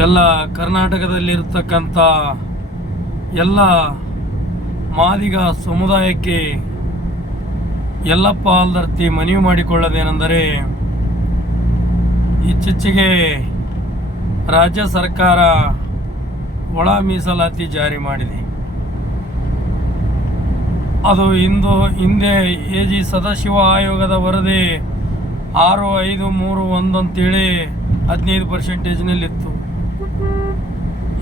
ಎಲ್ಲ ಕರ್ನಾಟಕದಲ್ಲಿರ್ತಕ್ಕಂಥ ಎಲ್ಲ ಮಾದಿಗ ಸಮುದಾಯಕ್ಕೆ ಯಲ್ಲಪ್ಪ ಆಲ್ದರ್ತಿ ಮನವಿ ಮಾಡಿಕೊಳ್ಳೋದೇನೆಂದರೆ, ಇತ್ತೀಚೆಗೆ ರಾಜ್ಯ ಸರ್ಕಾರ ಒಳ ಮೀಸಲಾತಿ ಜಾರಿ ಮಾಡಿದೆ. ಅದು ಹಿಂದೆ AG ಸದಾಶಿವ ಆಯೋಗದ ವರದಿ 6531 ಅಂತೇಳಿ 15%ನಲ್ಲಿತ್ತು.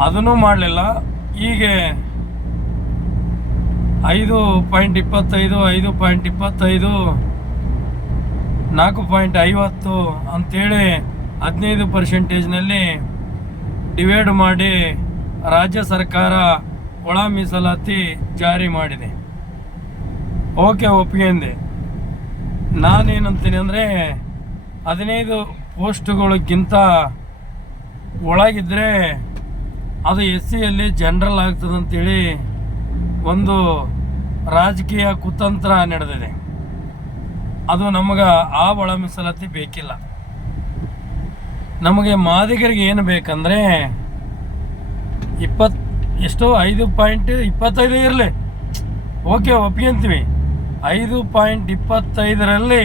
ಅದನ್ನು ಮಾಡಲಿಲ್ಲ. ಹೀಗೆ 5.25 5.25 4.50 ಅಂತೇಳಿ 15%ನಲ್ಲಿ ಡಿವೈಡ್ ಮಾಡಿ ರಾಜ್ಯ ಸರ್ಕಾರ ಒಳ ಮೀಸಲಾತಿ ಜಾರಿ ಮಾಡಿದೆ. ಓಕೆ, ಒಪ್ಪಿಗೆ. ನಾನೇನಂತೀನಿ ಅಂದರೆ, 15 ಪೋಸ್ಟ್ಗಳಿಗಿಂತ ಒಳಗಿದ್ರೆ ಅದು SCಯಲ್ಲಿ ಜನರಲ್ ಆಗ್ತದಂತೇಳಿ ಒಂದು ರಾಜಕೀಯ ಕುತಂತ್ರ ನಡೆದಿದೆ. ಅದು ನಮಗೆ ಆ ಒಳ ಮೀಸಲಾತಿ ಬೇಕಿಲ್ಲ. ನಮಗೆ ಮಾದಿಗರಿಗೆ ಏನು ಬೇಕಂದರೆ 5.25 ಇರಲಿ, ಓಕೆ, ಒಪ್ಕೊಂತೀವಿ. 5.25ರಲ್ಲಿ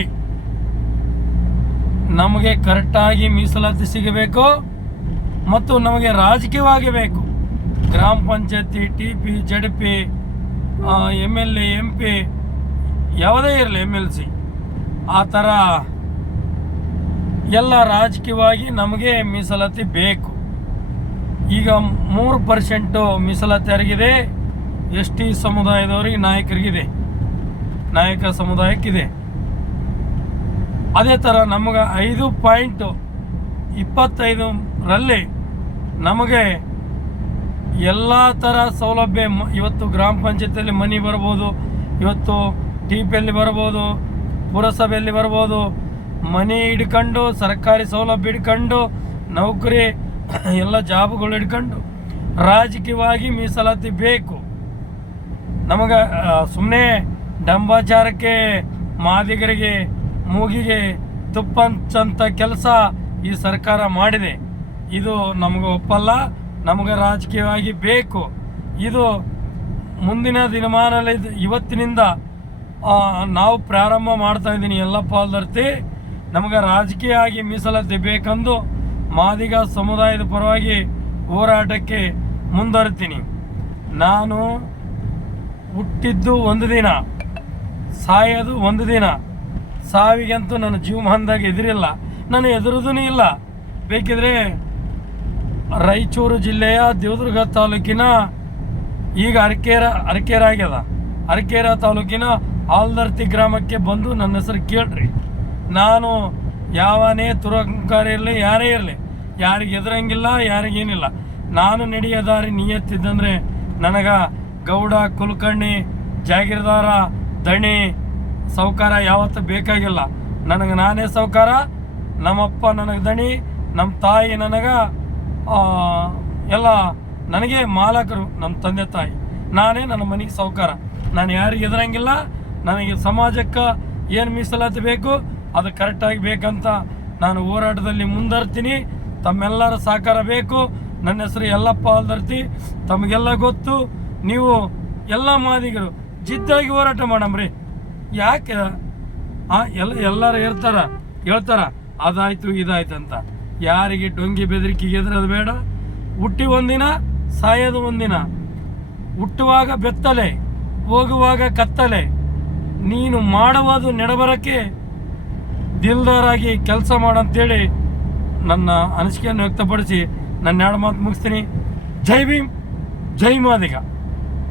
ನಮಗೆ ಕರೆಕ್ಟಾಗಿ ಮೀಸಲಾತಿ ಸಿಗಬೇಕು ಮತ್ತು ನಮಗೆ ರಾಜಕೀಯವಾಗಿ ಬೇಕು. ಗ್ರಾಮ ಪಂಚಾಯತಿ, TP, ZP, MLA, MP ಯಾವುದೇ ಇರಲಿ, MLC, ಆ ಥರ ಎಲ್ಲ ರಾಜಕೀಯವಾಗಿ ನಮಗೆ ಮೀಸಲಾತಿ ಬೇಕು. ಈಗ 3% ಮೀಸಲಾತಿ ಯಾರಿಗಿದೆ? ST ಸಮುದಾಯದವರಿಗೆ, ನಾಯಕ ಸಮುದಾಯಕ್ಕಿದೆ. ಅದೇ ಥರ ನಮಗೆ 5.25ರಲ್ಲಿ ನಮಗೆ ಎಲ್ಲ ಥರ ಸೌಲಭ್ಯ. ಇವತ್ತು ಗ್ರಾಮ ಪಂಚಾಯತಿಯಲ್ಲಿ ಮನೆ ಬರ್ಬೋದು, ಇವತ್ತು TPಯಲ್ಲಿ ಬರ್ಬೋದು, ಪುರಸಭೆಯಲ್ಲಿ ಬರ್ಬೋದು. ಮನೆ ಹಿಡ್ಕೊಂಡು, ಸರ್ಕಾರಿ ಸೌಲಭ್ಯ ಹಿಡ್ಕೊಂಡು, ನೌಕರಿ ಎಲ್ಲ ಜಾಬ್ಗಳು ಹಿಡ್ಕೊಂಡು ರಾಜಕೀಯವಾಗಿ ಮೀಸಲಾತಿ ಬೇಕು. ನಮಗೆ ಸುಮ್ಮನೆ ಡಂಬಾಚಾರಕ್ಕೆ ಮಾದಿಗರಿಗೆ ಮೂಗಿಗೆ ತುಪ್ಪಂಚಂಥ ಕೆಲಸ ಈ ಸರ್ಕಾರ ಮಾಡಿದೆ. ಇದು ನಮಗೆ ಒಪ್ಪಲ್ಲ. ನಮಗೆ ರಾಜಕೀಯವಾಗಿ ಬೇಕು. ಇದು ಮುಂದಿನ ದಿನಮಾನದಲ್ಲಿ ಇವತ್ತಿನಿಂದ ನಾವು ಪ್ರಾರಂಭ ಮಾಡ್ತಾ ಇದ್ದೀನಿ. ಯಲ್ಲಪ್ಪ ಆಲ್ದರ್ತಿ ನಮಗೆ ರಾಜಕೀಯವಾಗಿ ಮೀಸಲಾತಿ ಬೇಕೆಂದು ಮಾದಿಗ ಸಮುದಾಯದ ಪರವಾಗಿ ಹೋರಾಟಕ್ಕೆ ಮುಂದುವರಿತೀನಿ. ನಾನು ಹುಟ್ಟಿದ್ದು ಒಂದು ದಿನ, ಸಾಯೋದು ಒಂದು ದಿನ. ಸಾವಿಗಂತೂ ನನ್ನ ಜೀವಮಾನದಾಗ ಎದುರಿಲ್ಲ, ನಾನು ಎದುರುದೂ ಇಲ್ಲ. ಬೇಕಿದ್ರೆ ರಾಯಚೂರು ಜಿಲ್ಲೆಯ ದೇವದುರ್ಗ ತಾಲೂಕಿನ, ಈಗ ಅರಕೇರ ಆಗ್ಯದ, ಅರಕೇರ ತಾಲೂಕಿನ ಆಲ್ದರ್ತಿ ಗ್ರಾಮಕ್ಕೆ ಬಂದು ನನ್ನ ಹೆಸರು ಕೇಳ್ರಿ. ನಾನು ಯಾವನೇ ತುರಂಕಾರ ಇರಲಿ, ಯಾರೇ ಇರಲಿ, ಯಾರಿಗೆ ಎದುರಂಗಿಲ್ಲ, ಯಾರಿಗೇನಿಲ್ಲ. ನಾನು ನಡೆಯೋ ದಾರಿ ನಿಯತ್ತಿದ್ದಂದರೆ ನನಗೆ ಗೌಡ, ಕುಲಕರ್ಣಿ, ಜಾಗೀರ್ದಾರ, ದಣಿ, ಸೌಕಾರ ಯಾವತ್ತೂ ಬೇಕಾಗಿಲ್ಲ. ನನಗೆ ನಾನೇ ಸೌಕಾರ. ನಮ್ಮಪ್ಪ ನನಗೆ ದಣಿ, ನಮ್ಮ ತಾಯಿ ನನಗೆ ಎಲ್ಲ ನನಗೆ ಮಾಲಕರು, ನಮ್ಮ ತಂದೆ ತಾಯಿ. ನಾನೇ ನನ್ನ ಮನೆಗೆ ಸೌಕಾರ. ನಾನು ಯಾರಿಗೆ ಎದುರಂಗಿಲ್ಲ. ನನಗೆ ಸಮಾಜಕ್ಕೆ ಏನು ಮೀಸಲಾತಿ ಬೇಕು ಅದು ಕರೆಕ್ಟಾಗಿ ಬೇಕಂತ ನಾನು ಹೋರಾಟದಲ್ಲಿ ಮುಂದುವರ್ತೀನಿ. ತಮ್ಮೆಲ್ಲರ ಸಹಕಾರ ಬೇಕು. ನನ್ನ ಹೆಸರು ಯಲ್ಲಪ್ಪ ಆಲ್ದರ್ತಿ, ತಮಗೆಲ್ಲ ಗೊತ್ತು. ನೀವು ಎಲ್ಲ ಮಾದಿಗರು ಜಿದ್ದಾಗಿ ಹೋರಾಟ ಮಾಡಮ್ರಿ. ಯಾಕೆ ಎಲ್ಲರೂ ಹೇಳ್ತಾರ ಅದಾಯ್ತು ಇದಾಯ್ತು ಅಂತ. ಯಾರಿಗೆ ಡೊಂಗಿ ಬೆದರಿಕೆಗೆ ಎದುರೋದು ಬೇಡ. ಹುಟ್ಟಿ ಒಂದಿನ, ಸಾಯೋದು ಒಂದಿನ. ಹುಟ್ಟುವಾಗ ಬೆತ್ತಲೆ, ಹೋಗುವಾಗ ಕತ್ತಲೆ. ನೀನು ಮಾಡುವುದು ನೆಡಬರಕ್ಕೆ ದಿಲ್ದಾರಾಗಿ ಕೆಲಸ ಮಾಡಂತೇಳಿ ನನ್ನ ಅನಿಸಿಕೆಯನ್ನು ವ್ಯಕ್ತಪಡಿಸಿ ನನ್ನ ಎರಡು ಮಾತು ಮುಗಿಸ್ತೀನಿ. ಜೈ ಭೀಮ್, ಜೈ ಮಾದಿಗ.